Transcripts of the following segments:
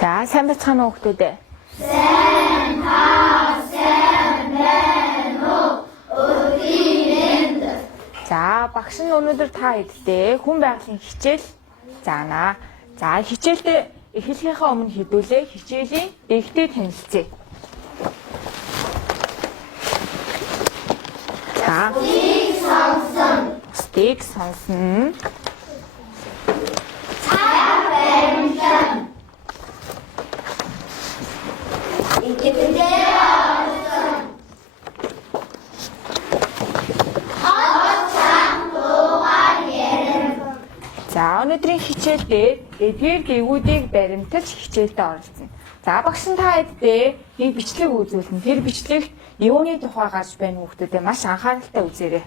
За, сайн бацгаана уу хүүхдүүд? Сайн байна уу? Өдөрт. За, багш нь өнөөдөр та хэдтэй хүн байгалийн хичээл заана. За, хичээлдээ эхлэхийнхаа өмнө хэдүүлээ хичээлийн дэгтэй танилцъя. За, стик сонсон. За, өнөөдрийн хичээлдээ эдгээр гээгүүдийг баримталж хичээлдээ оролцсон. За, багш нь та хэдтэй нэг бичлэг үзүүлнэ. Тэр бичлэгт юуны тухай гарч байна хүүхдүүдээ маш анхааралтай үзээрэй.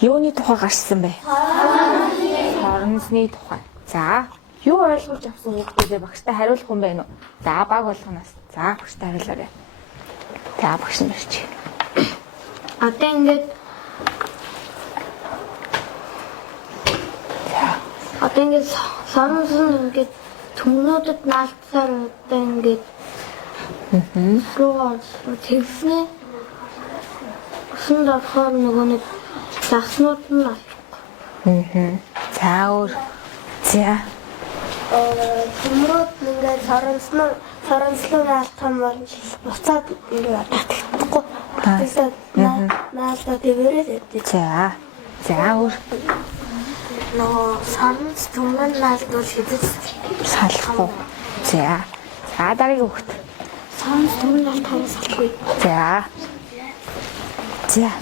Юуны тухай гарсан бэ? Соронзны тухай. За, юу ойлгож авсан хүүхдүүдээ багштай хариулах хүн байна уу? За, баг болгоноос. За, багштай хариулаарай. За, багш нь ирч. Одоо ингээд соронзон ингээд төмнүүдэд наалтсаар одоо ингээд руу тэгснэ. Өсөнд орохоор нөгөө нэг заснууд нь алах. За, өөр. За. Төмнүүд ингээд соронзлуу наалтсан бол буцаад ингээд татчихгүй. Тэгээд наалтаа дэвэрээд өгдөө. За. За, өөр. Нөгөө соронз төмнөд наалтвал хэдэд салахгүй. За. За, дараагийн хүүхд. соронз төмнөд наалтахаас салахгүй. За. За.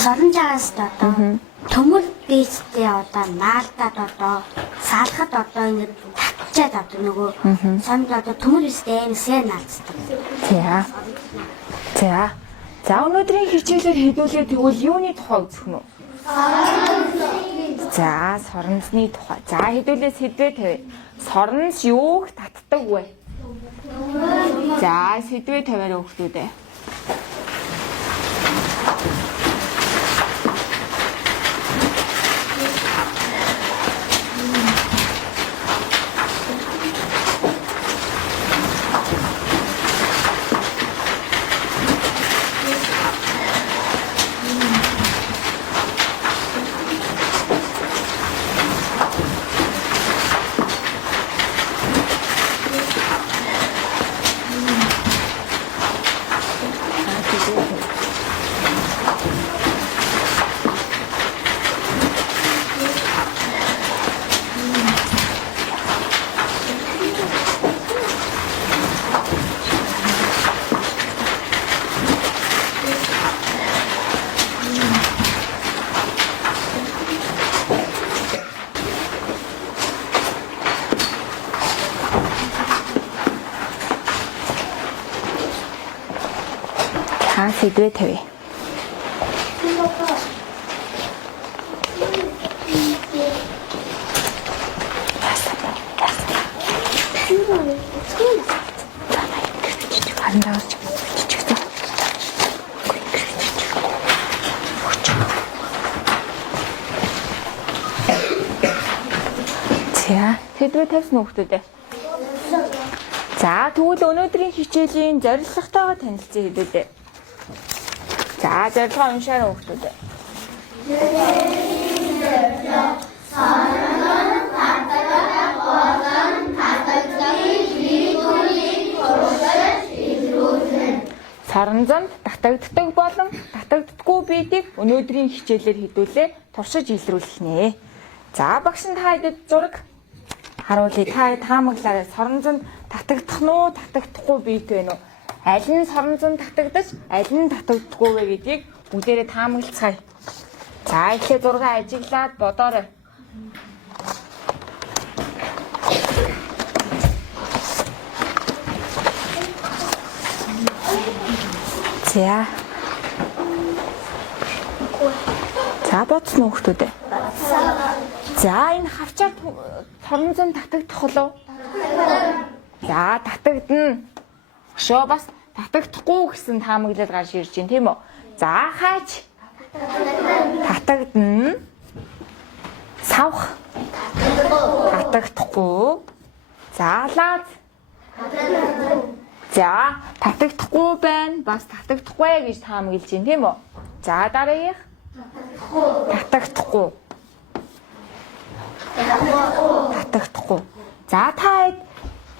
Соронжаагаас одоо төмөр бийцтэй одоо наалтаад одоо салахад одоо ингээд татчаад одоо нөгөө самд одоо төмөр бийцтэй эмсээ наалцдаг. За. За. За, өнөөдрийн хичээлээр хэдүүлээ тэгвэл юуны тухай үзэх нь үү? За, соронзны тухай. За, хэдүүлээ сэдвээ тавь. Соронз юуг татдаг вэ? За, сэдвээ тавиараа хүүхдүүдээ. Сэдвээ тавь. За, сэдвээ тавьсан хүүхдүүдээ. За, тэгвэл өнөөдрийн хичээлийн зорилготойгоо танилцъя хэдүүлээ. За, зорилгоо уншаарай хүүхдүүдээ. Санаа Соронзонд татагддаг болон татагддаггүй биедийг өнөөдрийн хичээлээр хэдүүлээ туршиж илрүүлэх нэ. За багш нь та хэдэд зураг харуулъя. Та таамаглаарай. Соронзонд татагдах нь уу, татагдахгүй биед вэ нү? Аль нь соронзонд татагдаж, аль нь татагддаггүй вэ гэдгийг бүгдээрээ таамаглацгаая. За ихээ зураг ажиглаад бодоорой. За. За бодсон уу хүмүүс? За энэ хавчаар соронзонд татагдах болов? За татагдана. Шоо бас татагдахгүй гэсэн таамаглал гарч ирж байна тийм үү? За хаач татагдана. Савх татагдахгүй. За лаад за татагдахгүй байна. Бас татагдахгүй гэж таамаглаж байна тийм үү? За дараагийнх татагдахгүй. Татагдахгүй. За та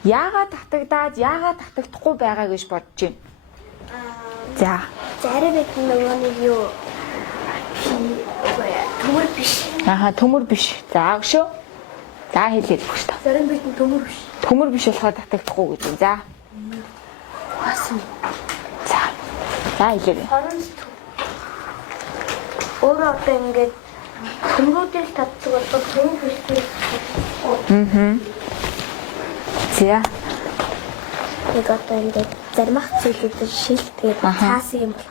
яагаад татагдаад яагаад татагдахгүй байгаа гэж бодож байна? За. Зарим их нөгөө нэг юу төмөр биш. Аха төмөр биш. За өшөө. За хэлээд өгч та. Зарим бит төмөр биш. Төмөр биш болохоор татагдахгүй гэж байна. За. Хасан. За. За хэлээ. Өөрөө одоо ингээд төмрүүдийг татдаг бол төмөр биш. За. Нэг одоо ингээд заримх зүйлүүд шилтгээд цаасан юм бол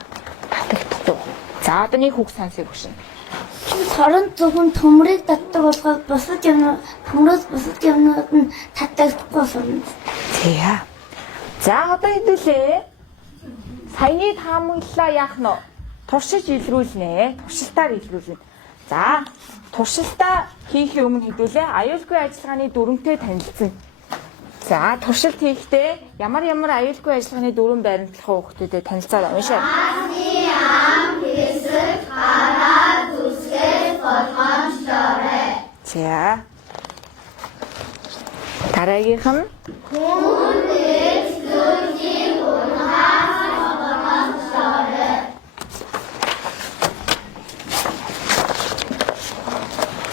Татагдахгүй. За одоо нэг хүүг сонсыг өгшин. Сорон зөвхөн төмрийг татдаг болоход бусад юмнууд нь татдаггүй болно. За. За одоо хэдүүлээ. Саяны таамаглалаа яах нь вэ? Туршиж илрүүлнэ. Туршилтаар илрүүлнэ. За, туршилтаа хийхээ өмнө хэдүүлээ аюулгүй ажиллагааны дүрмтэй танилцсан. За, туршилт хийхдээ ямар аюулгүй ажиллагааны дүрм баримтлах хүүхдүүдэд танилцаад уншаа. Асны ам хэсэг хараа зүсгээс болгоомжлоорой. За. Дараагийнх нь Хүн дэс зүрхийн унахаас болгоомжлоорой.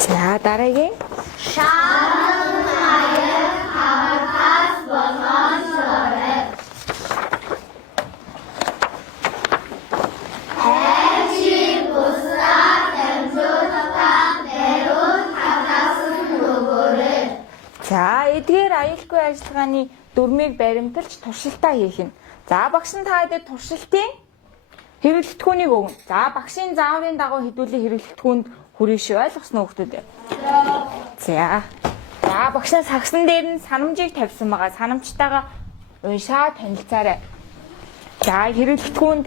за дараагийн Шаран хаяг хамахаас болгоомжлоорой. Хайчи бусдаар дамжуулалтаа баруун хатаасан нөгөөрэй. за эдгээр аюулгүй ажиллагааны дүрмийг баримталж туршилтаа хийх нь. За багш нь та хэдэд туршилтын хэрэглэгдэхүүнийг өгнө. За багшийн зааврын дагуу хэдүүлээ хэрэглэгдэхүүнд хүрэх шүү, ойлгосноо хүүхдүүд. За. За багшаа сагсан дээр нь санамжийг тавьсан байгаа. Санамжтайгаа уншаа танилцаарай. За хэрэглэгдэхүүнд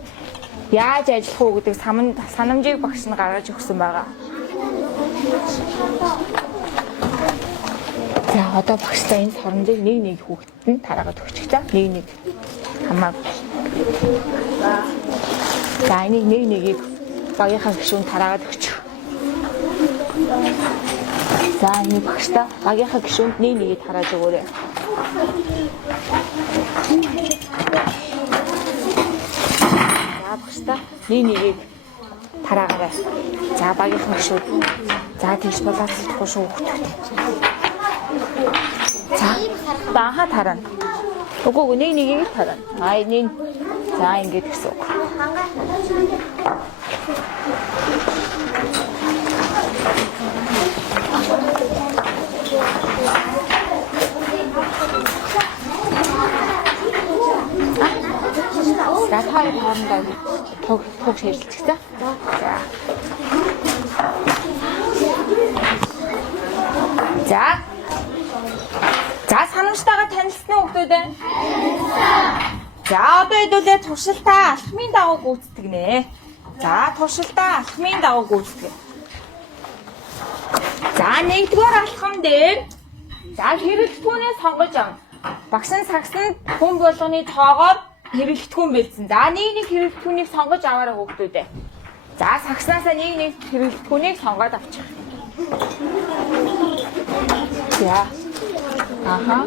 яаж ажиллах уу гэдэг санамжийг багш нь гаргаж өгсөн байгаа. За одоо багштай энэ соронзыг нэг хүүхдэд нь тараагаад өгчих та. Нэг хамаагүй. За энийг нэгийг багийнхаа гишүүнд тараагаад өгчих. За энэ багштай багийнхаа гишүүнд нэгийг тарааж өгөөрэй. За багштай нэгийг тараагараа. За багийнхаа гишүүд. За тийш болооцохгүй шүү хүүхдүүд. За бааха тарана. Үгүй нэгийг тарана. Нэг за ингэж гэсэн үг. За хоёр хоорондоо туг шийдэлцээ. За. За санамжтайгаа танилцсан уу хүүхдүүд? За одоо хэдүүлээ туршилтаа алхмын дагуу гүйцэтгэнэ. За туршилтаа алхмын дагуу гүйцэтгэв. За нэгдүгээр алхам дээр за хэрэглэгдэхүүнээ сонгож авна. Багш нь сагсанд хүн болгоны тоогоор хэрэглэгдэхүүн бэлдсэн. За нэг хэрэглэгдэхүүнийг сонгож аваарай хүүхдүүдээ. За сагснаасаа нэг хэрэглэгдэхүүнийг сонгоод авчих. За. Аха.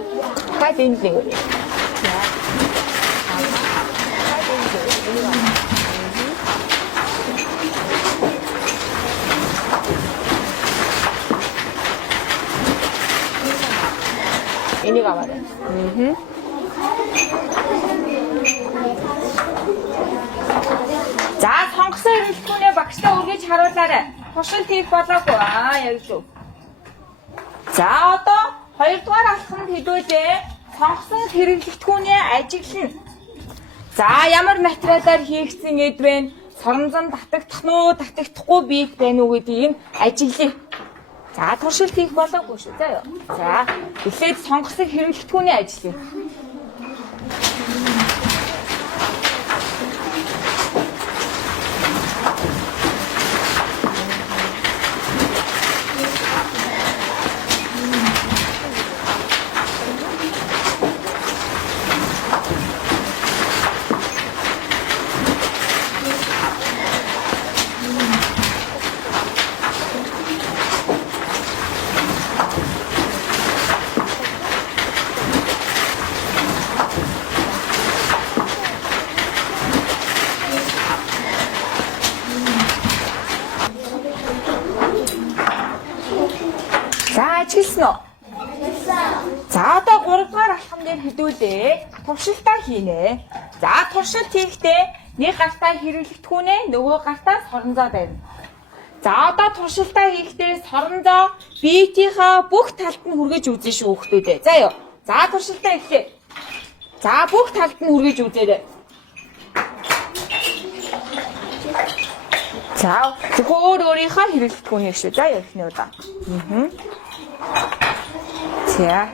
Хаад энэ нэг. За. Аха. Хаад энэ. Энийг аваарай. За сонгосон хэрэглэхүүнээ багштай үргэж харуулаарай. Туршилт хийх болоогүй. Яг зөв. За одоо 2 дугаар алхамд хэдүүлээ. Сонгосон хэрэглэгдэхүүнээ ажиглана. За ямар материалаар хийгдсэн эд вэ? Соронзон татагдах нь уу, татагдахгүй биет байна уу гэдгийг ажиглая. За туршилт хийх болоогүй шүү. За юу. За эхлээд сонгосон хэрэглэгдэхүүнээ ажиглая. Ажигласан уу? За одоо 3 дугаар алхам дээр хэдүүлээ. Туршилтаа хийнэ. За туршилт хийхдээ нэг гартаа хэрэглэгдэхүүнээ нөгөө гартаа соронзоо барина. За одоо туршилтаа хийхдээ соронзоо биетийнхаа бүх талд нь хүргэж үзэн шүү хүүхдүүдээ. За юу. За туршилтаа эхлэе. За бүх талд нь хүргэж үзээрэй. За зөвхөн өөрийнхөө хэрэглэгдэхүүнийг шүү. За юу эхний удаа. За.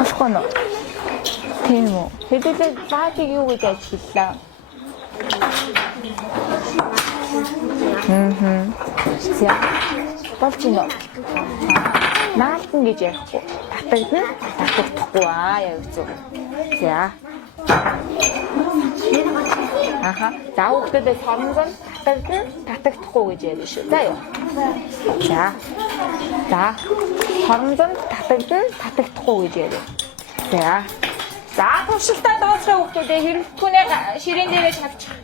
Асконо. Тийм үү. Хэдүүлээ баатиг юу гэж ажиллаа. За. Болчихно. Наалтан гэж ярихгүй. Татагдна, татагдахгүй яг зөв. За. Аха. За хүүхдүүдээ соронзон татагдна, татагдахгүй гэж ярьж шүү. За юу. За. За. Соронзон татагдна, татагдахгүй гэж ярьж. За. За туршилтаа дуусгах хүүхдүүдээ хэрэглэхүүнээ ширээн дээрээ тавьчих.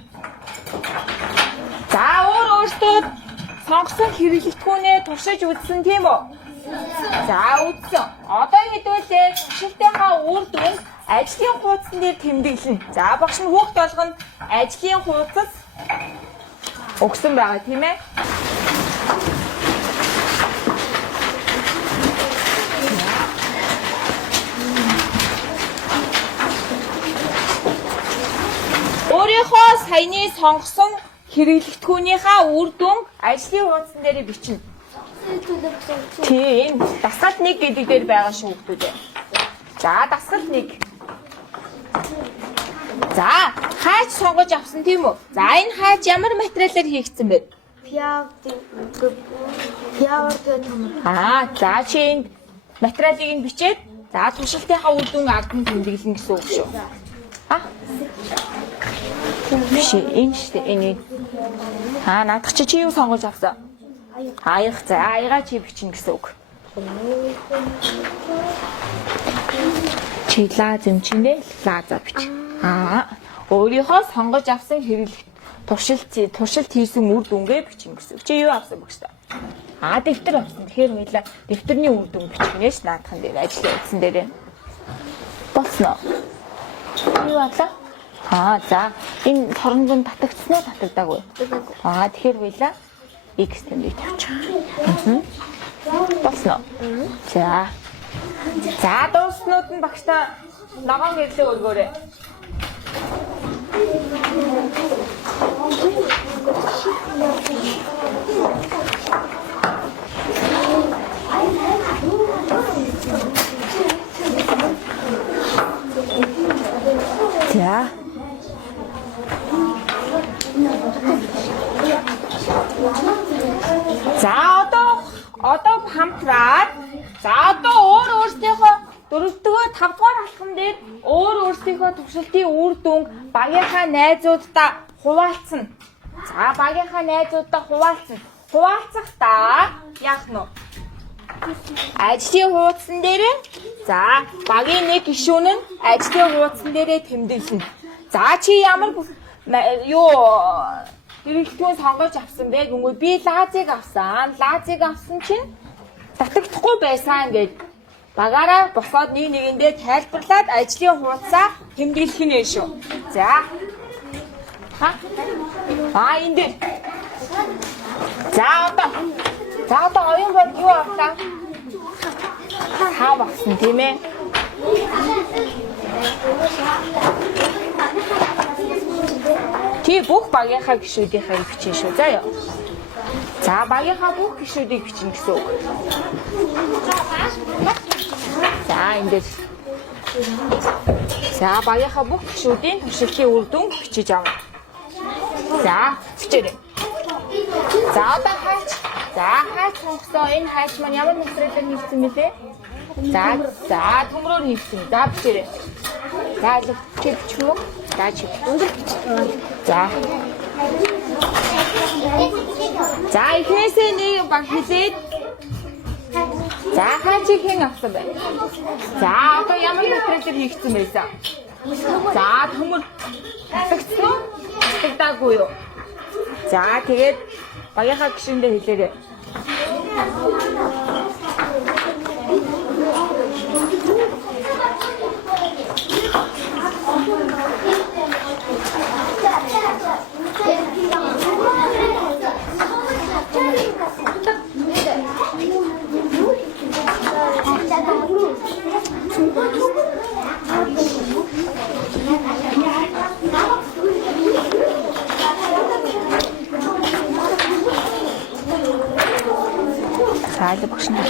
За өөртөө сонгосон хэрэглэхүүнээ туршиж үзсэн тийм үү? За үзсэн. Одоо хэдүүлээ туршилтынхаа үр дүнд ажлын хуудсан дээр тэмдэглэнэ. За багш нь хүүхд болгоно ажлын хуудас өгсөн байгаа тийм ээ? Өөрийнхөө саяны сонгосон хэрэглэгдэхүүнийхээ үр дүнг ажлын хуудсан дээр бичнэ. Тийм, дасгал 1 гэдэг дээр байгаа шүү хүүхдүүдээ. За, дасгал 1. За, хаач сонгож авсан тийм үү? За, энэ хаач ямар материалаар хийгдсэн бэ? За чи энд материалыг нь бичээд, за туршилтынхаа үр дүнг алдан тэмдэглэнэ гэсэн үг шүү. Биш энэ шүү дээ энэ. Наадах чи юу сонгож авсан? Аяг за аяга чи бичнэ гэсэн үг. Чи лазм чинээ лаза бич. Өөрийнхөө сонгож авсан туршилт хийсэн үр дүнгээ бичнэ гэсэн үг. Чи юу авсан бэ гэсэн? Дэвтэр авсан. Тэгэхээр хоёлаа дэвтэрний үр дүн бичгнээс наадхан дээр ажлын утсан дээр. Болсноо. Юу авлаа? За энэ соронзон татагдсан уу татагдаагүй? Тэгэхээр хоёлаа X тэмдэг тавьчих. Болсноо. За. За дууснууд нь багштай ногоон гэрлээ өргөөрэй. За. За одоо хамтраад за одоо өөрсдийнхөө 4-р 5-р алхам дээр өөрсдийнхөө туршилтын үр дүнг багийнхаа найзуудтай хуваалцна. За багийнхаа найзуудтай хуваалцна. Хуваалцахдаа яах нь вэ? ажлын хуудсан дээрээ за багийн нэг гишүүн нь ажлын хуудсан дээрээ тэмдэглэнэ. За чи ямар хэрэглэгчийн сонгож авсан бэ? Нүгөө би лазыг авсан. Лазыг авсан чинь татагдахгүй байсан гэж багаараа босоод нэг нэгэндээ тайлбарлаад ажлын хуудасаа тэмдэглэх нэ шүү. За. Энд дээр. За одоо оюун бол юу авлаа? Хаа багсан тийм ээ? Ти бүх багийнхаа гишүүдийнхээ бичнэ шүү. За ёо. За багийнхаа бүх гишүүдийг бичнэ гэсэн үг. За энэ дээр. За багийнхаа бүх гишүүдийн туршилтын үр дүн бичиж авна. За бичээрэй. За одоо хаач. За хаач сонгосон энэ хаач маань ямар материалаар хийгдсэн бэ? За төмрөөр хийгдсэн. За бичээрэй. За чивч мө. За чив. За. За ихээсээ нэг баг хэлээд. За хаачиг хэн авсан бэ? За одоо ямар материалаар хийгдсэн байсан? За төмөр татагдсан уу? Татагдаагүй юу? За тэгээд багийнхаа гишүүндээ хэлээрэй. Сааль багш нар.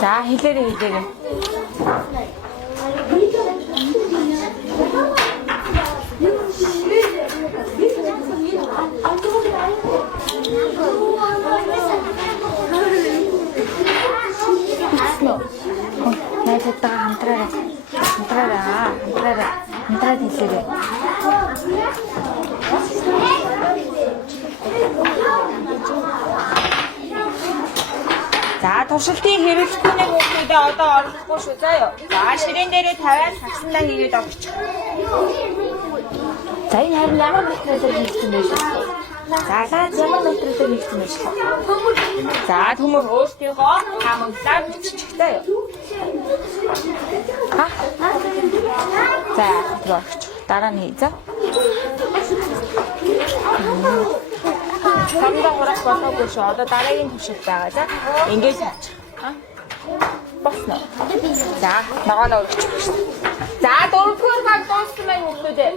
За хэлээрэй. Найзтайгаа хамтраарай хэлээрэй. За туршилтын хэрэглэгчний хүмүүсээ одоо оруулахгүй шүү заа ёо. За ширээн дээрээ тавиад таксандаа хийгээд авчих. За энэ харин ямар материалаар хийгдсэн бэ шүү? За ямар материалаар хийгдсэн бэ шүү? За төмөр өөртөөгөө хамгаалаад бичих заа ёо. За тэгвч дараа нь хий за. Хамдаа хурах болохгүй шүү. Одоо дараагийн туршилт байгаа за. Ингээд авчих. Босно. За ногооноо өгчих. За дөрөвдүгээр баг дууссан байх хүмүүсээ.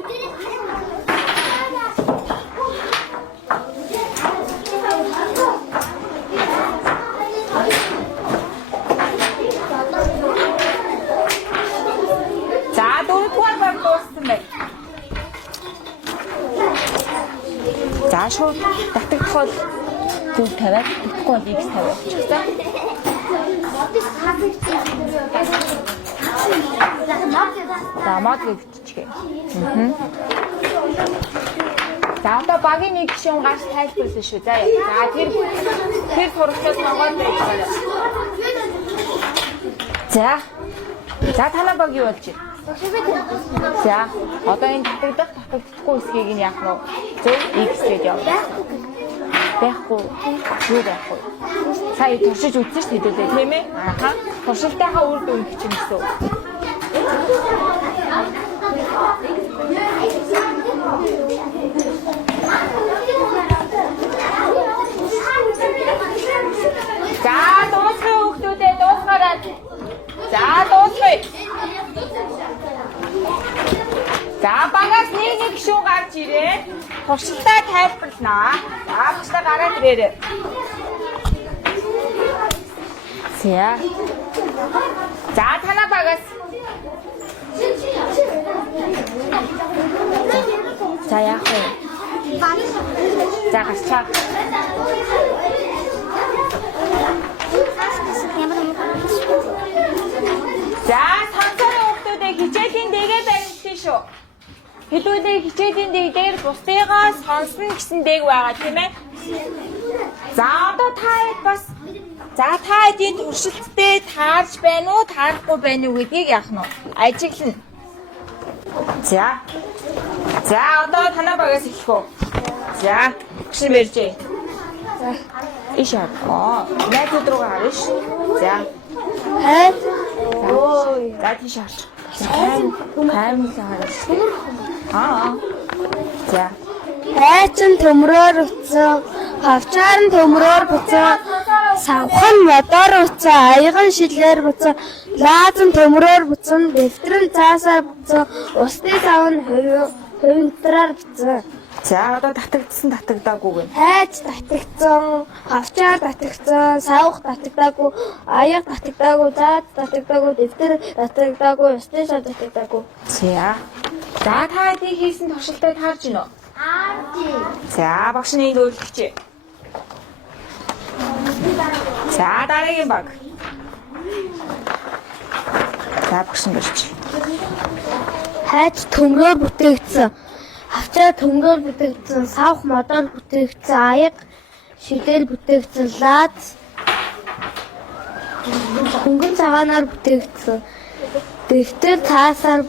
За дөрөвдүгээр баг дууссан байх. За шууд татагдах бол зүг тавиад татахгүй бол X тавиад болчихсон. За мод биччихье. За одоо багийн нэг гишүүн гарч тайлбарласан шүү. За тэр сурагчид ногоон байж байгаа. За танаа баг юу болж байна? За одоо энэ татагдахгүй хэсгийг нь яах вэ? Зөв X гэж явуулна. Байхгүй. Юу байхгүй. Сая туршиж үзсэн шүү дээ тийм ээ? Туршилтынхаа үр дүн бичнэ гэсэн. За дуусгая хүүхдүүдээ дуусгараа. За дуусгая. За багаас нэг гишүүн гарч ирээ. Туршилтаа тайлбарлана. За багштай гараад ирээрэй. За танаа багаас. За яах вэ? За гарчаа. За цанцарын хүмүүстэй хичээлийн дэгээ баримтсан шүү. Хэдүүлээ хичээлийн дэг дээр бусдыгаа сонсно гэсэн дэг байгаа тийм ээ. За одоо та бас та эдийн туршилттай таарч байна уу, таарахгүй байна уу гэдгийг яах нь вэ? Ажиглана. За одоо танаа багаас эхлэх үү. За гişин барьжээ. За ишээ. Найд руу гараш. За. За тийш харж. Камил хараш. За. Хайчин төмрөөр утсан, хавчаар нь төмрөөр буцаа, савхан модоор утсан, аяган шилээр буцаа, лаазан төмрөөр буцсан, дэвтэр нь цаасаар буцсан, усны сав нь хувинтраар буцсан. За одоо татагдаагүй гэнэ. Хайч татагдсан, хавчаар татагдсан, савх татагдаагүй, аяг татагдаагүй, заад татагдаагүй, дэвтэр татагдаагүй, усны сав татагдаагүй. За та эдийн хийсэн туршилтыг таарж гинөө. За багшны зөвлөгч. За дараагийн баг. За багшны зөвлөгч. Хайч төмрөөр бүтээгдсэн, хавчаар төмрөөр бүтээгдсэн, савх модоор бүтээгдсэн, аяг шидээр бүтээгдсэн, лаад хөнгөн цагаанаар бүтээгдсэн, дэвтэр цаасаар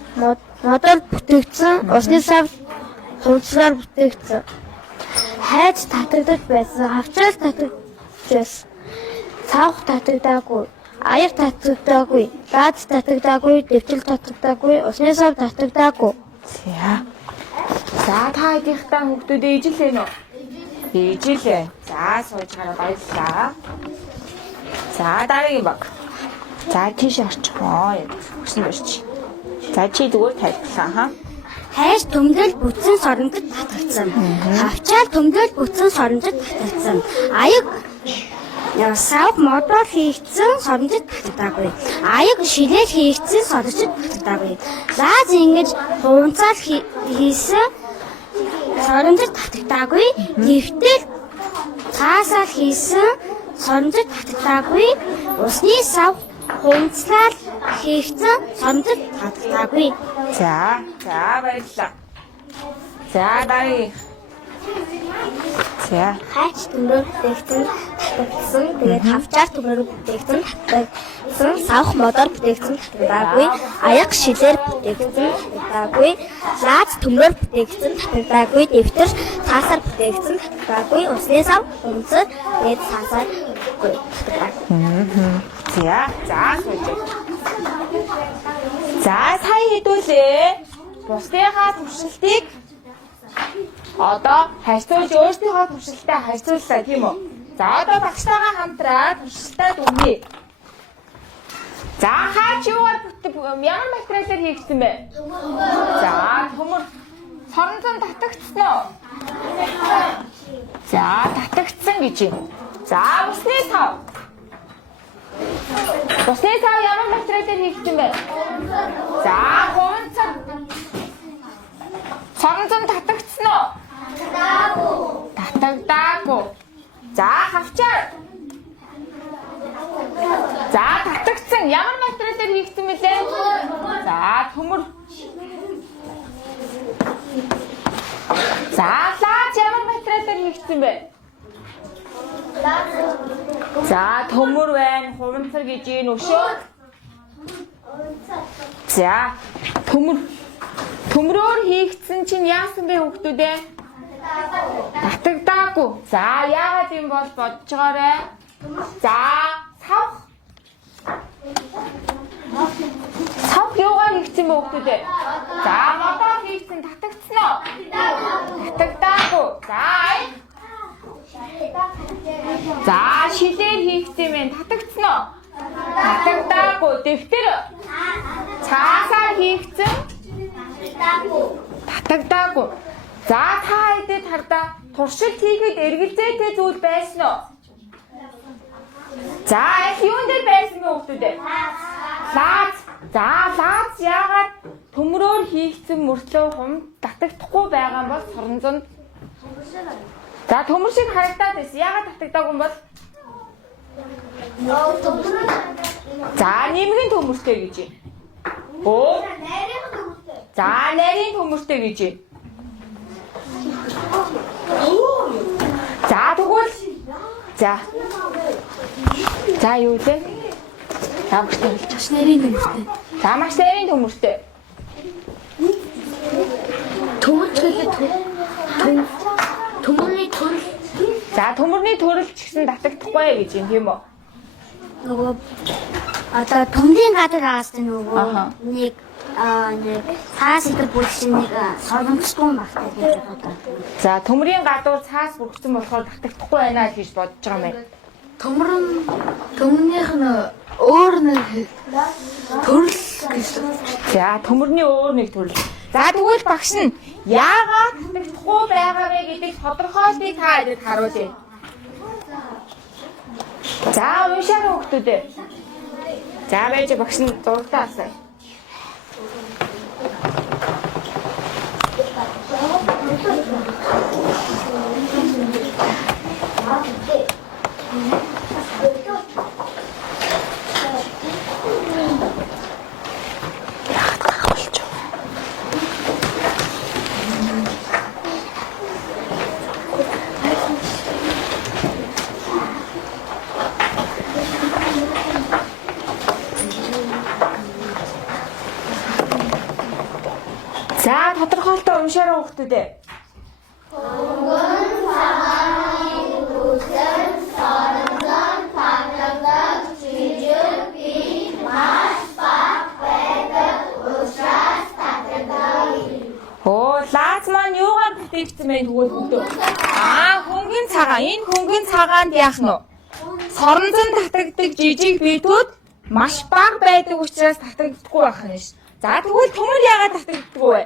модоор бүтээгдсэн, усны сав хувцлаар бүтээгдсэн. Хайч татагдаж байсан, хавчраас татагдаж, савх татагдаагүй, аяг татагдаагүй, лаад татагдаагүй, дэвтэр татагдаагүй, усны сав татагдаагүй. За та эдийнхтаа хүүхдүүдээ ижилээ нөө? Ижилээ. За сууж гараа баярлалаа. За дараагийн баг. За тийш орчих. Өгсөн барьчих. За чи зүгээр тайлбарлаа. Хайш төмгөл бүтсэн соромжид татагдсан. Хавчаар төмгөл бүтсэн соромжид татагдсан. Аяг сав модоор хийгдсэн соромжид татагдаагүй. Аяг шилээр хийгдсэн соромжид татагдаагүй. Лааз ингэж хувцаар хийсэн соромжид татагдаагүй. Дэвтэр цаасаар хийсэн соромжид татагдаагүй. Усны сав хувцлаар хийгдсэн соромжид татагдаагүй. За баярлалаа. За дараагийн. За Хайч төмрөөр бүтээгдсэн татагдсан. Тэгээд хавчаар төмрөөр бүтээгдсэн татагдсан. Савх модоор бүтээгдсэн татагдаагүй. Аяг шилээр бүтээгдсэн татагдаагүй. Лаац төмрөөр бүтээгдсэн татагдаагүй. Дэвтэр цаасаар бүтээгдсэн татагдаагүй. Усны сав өмсөр тэгээд цаасаар татагдаагүй. За сууж. За сая хэдүүлээ. Бусдынхаа туршилтыг одоо харьцуулж өөрсдийнхөө туршилтаа харьцууллаа тийм үү? За одоо багштайгаа хамтраад туршилтаа дүгнэе. За хаач юугаар ямар материалаар хийгдсэн бэ? За төмөр соронзон татагдсан уу? За татагдсан гэж юм. За усны сав. Усны сав ямар материалаар хийгдсэн бэ? За хуванцар. Соронзон татагдсан уу? Татагдаагүй. За хавчаар. За татагдсан. Ямар материалаар хийгдсэн бэлээ? За төмөр. За лаач ямар материалаар хийгдсэн бэ? За төмөр байна, хуванцар гэж юм өшөө. За төмрөөр хийгдсэн чинь яасан бэ хүүхдүүд ээ? Татагдаагүй. За яагаад юм бол бодцоогоорой. За сав юугаар хийгдсэн бэ хүүхдүүд ээ? За модоор хийгдсэн татагдсан уу? Татагдаагүй. За шилээр хийгдсэн юм татагдсан уу? Татагдаагүй. Дэвтэр цаасаар хийгдсэн татагдаагүй. За та хэдэд хардаа туршилт хийхэд эргэлзээтэй зүйл байсан уу? За юунд дээр байсан бэ хүүхдүүд ээ? Лаац. За лаац яагаад төмрөөр хийгдсэн мөртлөө татагдахгүй байгаа юм бол соронзонд За төмөр шиг харагдаад байсан. Яагаад татагдаагүй юм бол? За нэмгийн төмөртэй гэж юм. Өө. За нарийн төмөртэй гэж юм. За тэгвэл за юу вэ? Тавчтай болж нарийн төмөртэй. За маш нарийн төмөртэй. Төмөрч гэлээ төмөрний төрөл. За төмөрний төрөл ч гэсэн татагдахгүй гэж юм тийм үү? Нөгөө одоо төмрийн гадар аастай нөгөө Аха. нэг цаас идэр бүрсэн нэг соромжтой багтай гэж боддог. За төмрийн гадуур цаас бүрхсэн болохоор татагдахгүй байна л гэж бодож байгаа юм. Төмөрнийх нь өөр нэг төрөл гэж. За төмөрний өөр нэг төрөл. За тэгвэл багш нь яагаад татагдахгүй байгаа вэ гэдэг тодорхойлтыг та эдэд харуулъя. За уншаа хүүхдүүдээ. За байж багш нь зурагтаа асаа. За тодорхойлтоо уншаарай хүүхдүүдээ. Лаац маань юугаар бүтээгдсэн бэ тэгвэл хүүхдөө? Хөнгөн цагаан. Энэ хөнгөн цагаанд яах нь вэ? Соронзон татагддаг жижиг биетүүд маш бага байдаг учраас татагддаггүй байх нь ш. За тэгвэл төмөр яагаад татагддаггүй вэ?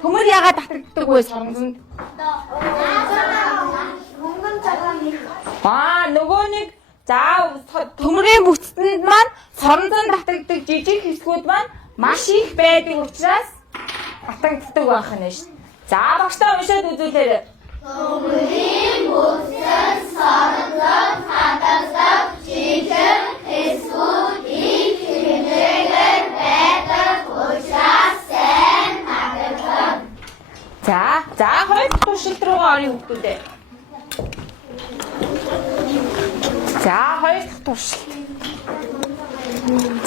Төмөр яагаад татагддаг вэ соронзонд? Нөгөө нэг за төмөрийн бүтцэнд маань соронзон татагддаг жижиг хэсгүүд маань маш их байдаг учраас татагддаг байх нь ш. За багштай уншаад үзүүлээрэй. Төмөрийн бүтцэнд соронзон татагддаг жижиг хэсгүүд их хэмжээгээр байдаг учраас сайн татагдав. За хоёр дахь туршилт руугаа орё хүүхдүүдээ. За хоёр дахь туршилт.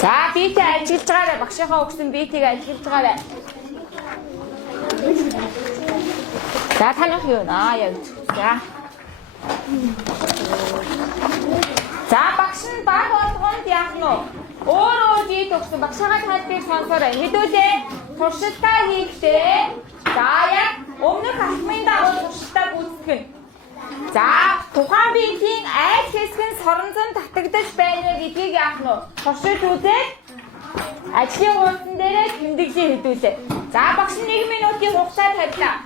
За биетээ ажиглаж байгаарай. Багшийнхаа өгсөн биетийг ажиглаж байгаарай. За танах юу наа яг. За багш нь баг болгонд яах нь вэ? Өөр биет өгсөн багшаагаа тайлбарыг сонсоорой. Хэдүүлээ туршилтаа хийхдээ за яг өмнөх алхмын дагуу туршилтаа гүйцэтгэх нь. За тухайн биетийн аль хэсэг нь соронзон татагдаж байна гэдгийг яах нь вэ? Туршилт үзээд ажлын хуудсан дээрээ тэмдэглэе хэдүүлээ. За багш нь 1 минутын хугацаа тавилаа.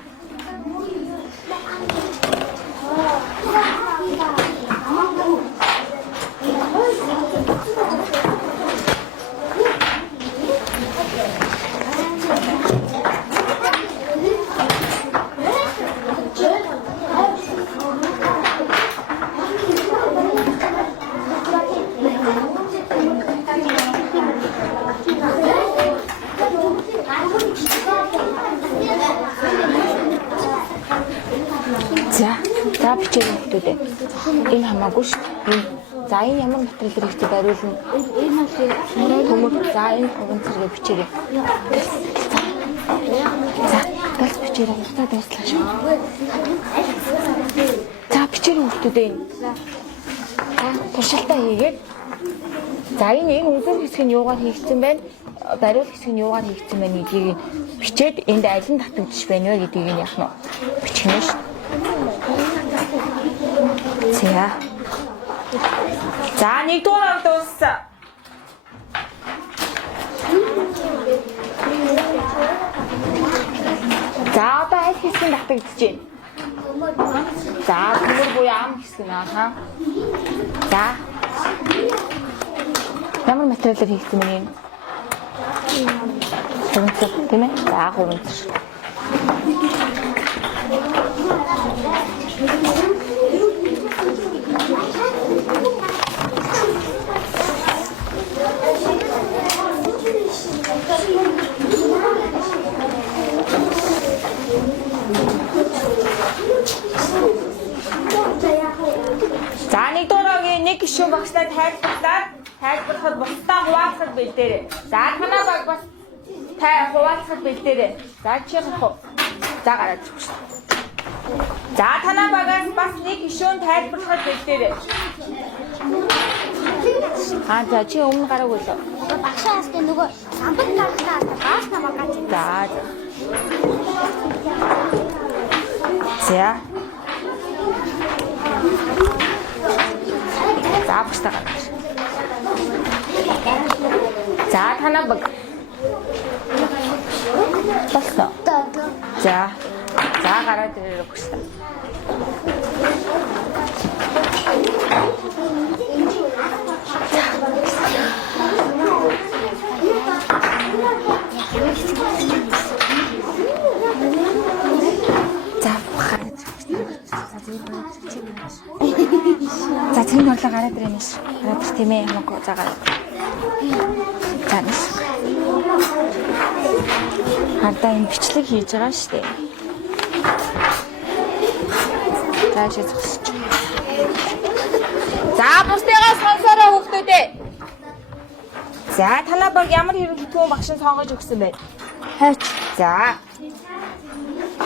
За бичээрэй хүүхдүүдээ. Энэ хамаагүй шүү дээ. За энэ ямар материал хэрэгтэй бариулна. Энэ төмөр. За энэ уган цэргээ бичээрэй. За галс бичээрэй. Хугацаа дуслаа шүү. За бичээрэй хүүхдүүдээ энэ. За туршилтаа хийгээд. За энэ үзүүр хэсэг нь юугаар хийгдсэн байна? Бариул хэсэг нь юугаар хийгдсэн байна гэдгийг бичээд энд аль нь татагдчих байна вэ гэдгийг нь яах нь бичгэнэ шүү. За нэгдүгээр ав дууссан. За одоо аль хэсэг нь татагдчихэж байна? За төмөр буюу ам хэсэг нь аа. За ямар материалаар хийгдсэн бэ энэ? Хурцэг тийм ээ? За хурцэг. За нэг дуурайгийн нэг гишүүн багшлаа тайлбарлахад бусдаа хуваалцах бэлдээрэй. За танаа баг бас хуваалцах бэлдээрэй. За чи гарах. За гараад өгч. За танаа багаас бас нэг гишүүн тайлбарлахад бэлдээрэй. За чи өмнө гараагүй л. Багшаас тэ нөгөө самбар гарахтаа гаас намаа гаж. За. За бусдаа гараач. За танаа баг. Болсон. За. За гараад ирэх бусдаа. За тийм болоо гараад ирэх юм шиг. Гараад ир тийм ээ хамаагүй. За гараад. За нэс. Хардаа энэ бичлэг хийж байгаа шүү дээ. За шийдэж зогсож. За бусдыгаа сонсороо хүүхдүүдээ. За танаа баг ямар хэрэглэтгүүн багшин сонгож өгсөн бэ? Хайч. За.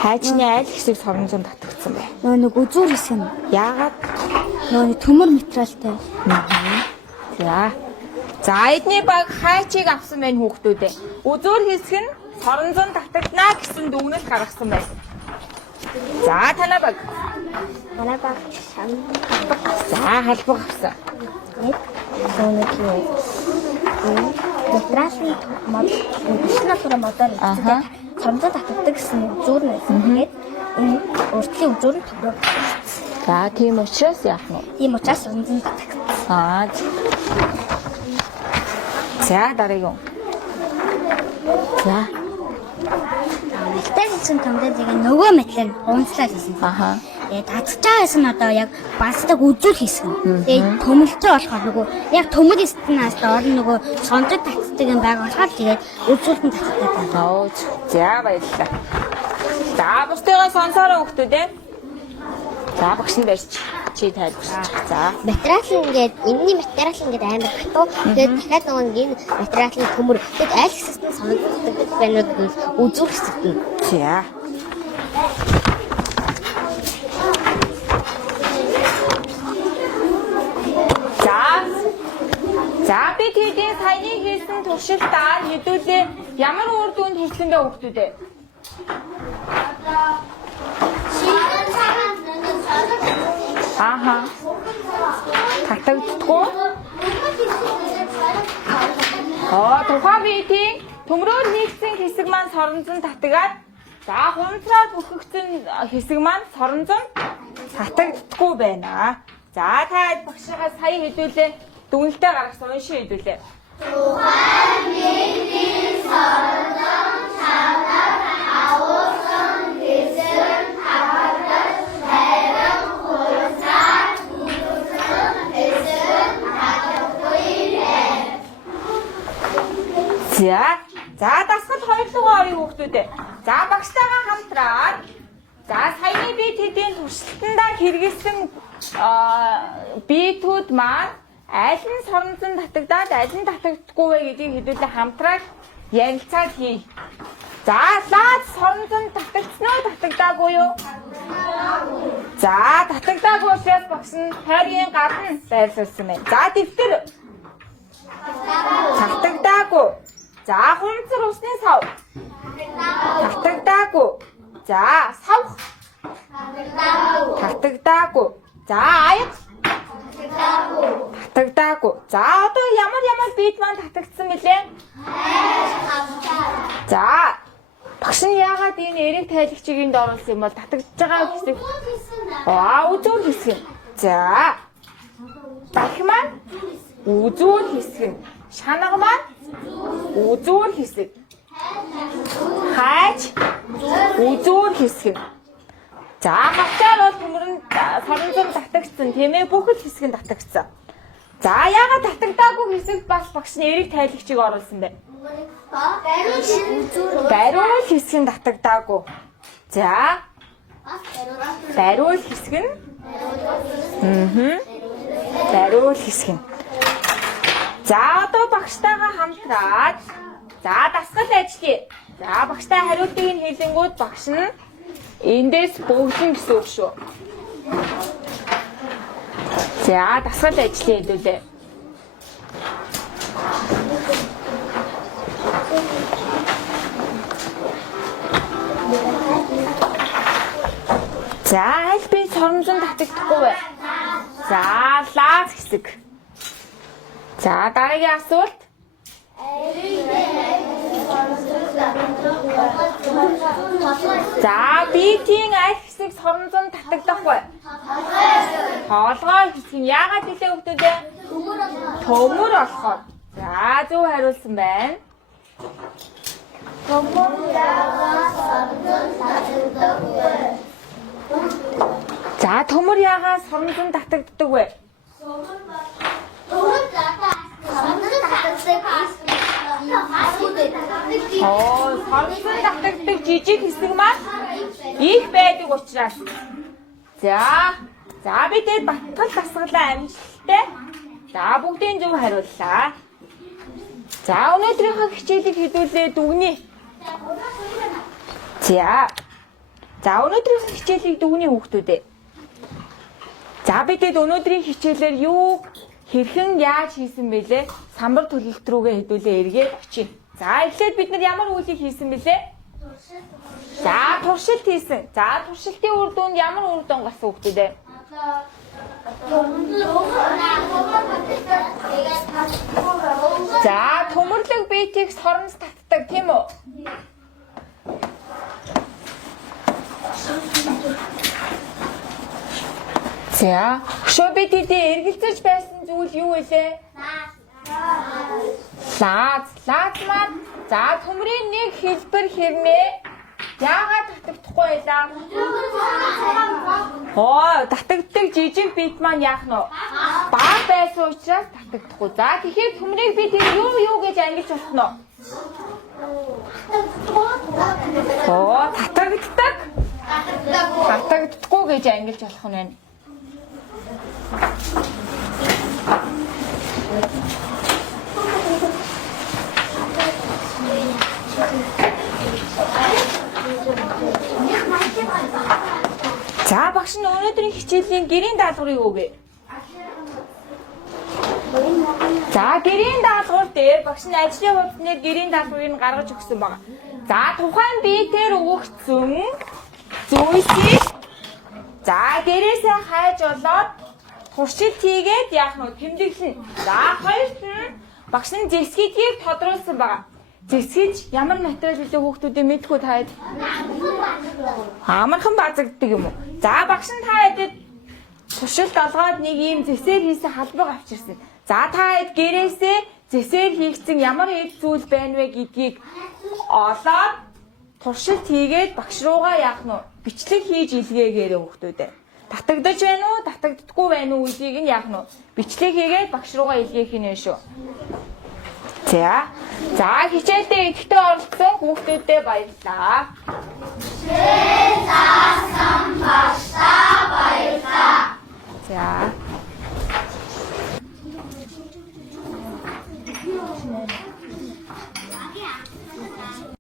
Хайчны аль хэсэг соромжон татагдсан бэ? Нэг үзүүр хэсэг нь. Яагаад? Нэг төмөр материалтай. За. За эдний баг хайчийг авсан байна хүүхдүүдээ. Үзүүр хэсэг нь соромжон татагдана гэсэн дүгнэлт гаргасан байна. За танаа баг. Манай баг За халбаг авсан. нэг материалын модуль модуль соромжон татдаг гэсэн үзүүр нь. Тэгээд энэ уртлын үзүүр нь төгрөг. За тийм учраас яах нь? Тийм учраас соромжон татдаг. За дараагийн. За. Материал гэсэн томдоо зэрэг нөгөө материал унцлаад хийсэн. Тэгээд татж байгаас нь одоо яг баасдаг үзүүр хийсэн. Тэгээд төмөлтөө болохоор нөгөө яг төмөл эстнаас орно нөгөө соромжон татдаг юм байгаа болохоор тэгээд үзүүрт нь татдаг. За баярлалаа. За бусдыгаа сонсороо хүүхдүүдээ. За багш нь барьж чи тайлбарч. За материал ингээд энэний материал ингээд амар хатуу. Тэгээд дахиад нөгөө энэ материалын төмөр тэгээд аль хэсэгт нь соромжон байна уу үзүүр хэсэгт нь. За. За би тэдний саяны хийсэн туршилтаар хэдүүлээ ямар үр дүнд хүрсэн бэ хүүхдүүдээ? Татагддаггүй. Тухайн биетийн төмрөөр хийгдсэн хэсэг маань соромжон татгаад за хунцраад бүхэгдсэн хэсэг маань соромжон татагддаггүй байна. За та багшаа сая хэдүүлээ дүгнэлтээ гаргасан уншиж хэдүүлээ. Тухайн биетийн соромжон чанар агуулсан хэсэг татагдаж харин хунцраад бүхэгдсэн хэсэг татагдахгүй байна. За дасгал хоёрлогоо орё хүүхдүүдээ. За багштайгаа хамтраад за саяны бие тэдийн туршилтандаа хэрэгэлсэн биетүүд маань аль нь соромжон татагдаад аль нь татагддаггүй вэ гэдгийг хэдүүлээ хамтраад ярилцаад хий. За лаад соромжон татагдсан уу татагдаагүй юу? За татагдаагүй учраас багш нь хайрын гадна байрлуулсан байна. За дэвтэр татагдаагүй. За хунцар усны сав. Татагдаагүй. За савх. Татагдаагүй. За аяг. Татагдаагүй. За одоо ямар биет маань татагдсан бэлээ? За багш нь яагаад энэ эрэг тайлагчийг энд оруулсан юм бол татагдж байгаа хэсэг. Үзүүр хэсэг. За дахь маань үзүүр хэсэг. Шанага маань үзүүр хэсэг. Хайж үзүүр хэсэг. За хавчаар бол төмөрөнд соромжон татагдсан тийм ээ бүх л хэсэг нь татагдсан. За яагаад татагдаагүй хэсэгт бас багш нь эрэг тайлагчийг оруулсан бэ? Бариул хэсэг нь татагдаагүй. За бариул хэсэг нь бариул хэсэг нь. За одоо багштайгаа хамтраад за дасгал ажиллая. За багштай хариултыг нь хэлэнгүүд багш нь эндээс бөглөн гэсэн үг шүү. За дасгал ажиллая хэдүүлээ. За аль би соромжон татагдахгүй вэ? За лаз хэсэг. За дараагийн асуулт. За битийн аль хэсэг соромжон татагдах вэ? Хоолгой хэсэг нь яагаад гэлээ хөгтөдөө? Төмөр болохоор. За зөв хариулсан байна. Төмөр яагаад соромжон татагддаг вэ? За төмөр яагаад соромжон татагддаг вэ? Төмөр соромжон татагддаг. Соромжон татагддаг жижиг хэсэг маань их байдаг учраас. За бид баттгал дасгалаа амжилттай. За бүгдийн зөв хариуллаа. За өнөөдрийнхөө хичээлийг хэдүүлээд дүгнэе. За өнөөдрийнхөө хичээлийг дүгнэе хүүхдүүдээ. За бидэд өнөөдрийн хичээлээр юу хэрхэн яаж хийсэн бэлээ? Самбар төлөлт рүүгээ хэдүүлээ эргээд очие. За эхлээд бид нар ямар үйлийг хийсэн бэлээ? За туршилт хийсэн. За туршилтын үр дүнд ямар үр дүн гарсан хүүхдүүдээ? За төмөрлөг биетийг соромж татдаг тийм үү? За өшөө бидэд эргэлзэж байсан зүйл юу вэ? Лаз маань за төмрийн нэг хэлбэр хэрнээ яагаад татагдахгүй байлаа? Татагддаг жижиг бит маань яах нь вэ? Бага байсан учраас татагдахгүй. За тэгэхээр төмрийг бид юу гэж ангилж болох нь вэ? Татагддаг. Татагддаггүй гэж ангилж болох нь байна. За багш нь өнөөдрийн хичээлийн гэрийн даалгаврыг өгье. За гэрийн даалгавар дээр багш нь ажлын хувьд гэрийн даалгаврыг гаргаж өгсөн байна. За тухайн биетээр өгөгдсөн зүйлсийг за гэрээсээ хайж олоод туршилт хийгээд яах нь тэмдэглэнэ. За хоёрт нь багш нь зэвсгийдгийг тодруулсан байна. Зэвсгийд ямар материал үлээ хүүхдүүдээ мэдгүй таад амархан базагддаг юм уу? За багш нь та хэдэд туршилт олгоод нэг ийм зэвсээр хийсэн халбаг авчирсан. За та хэд гэрээсээ зэвсээр хийгдсэн ямар эд зүйл байна вэ гэдгийг олоод туршилт хийгээд багш руугаа яах нь бичлэг хийж илгээгээрэй хүүхдүүдээ. Татагдаж байна уу, татагддаггүй байна уу гэдгийг нь яах нь бичлэг хийгээд багш руугаа илгээх нь шүү. За хичээлдээ идэвхтэй оролцсон хүүхдүүдэд баярлалаа. Заасан багшаа баярлалаа. За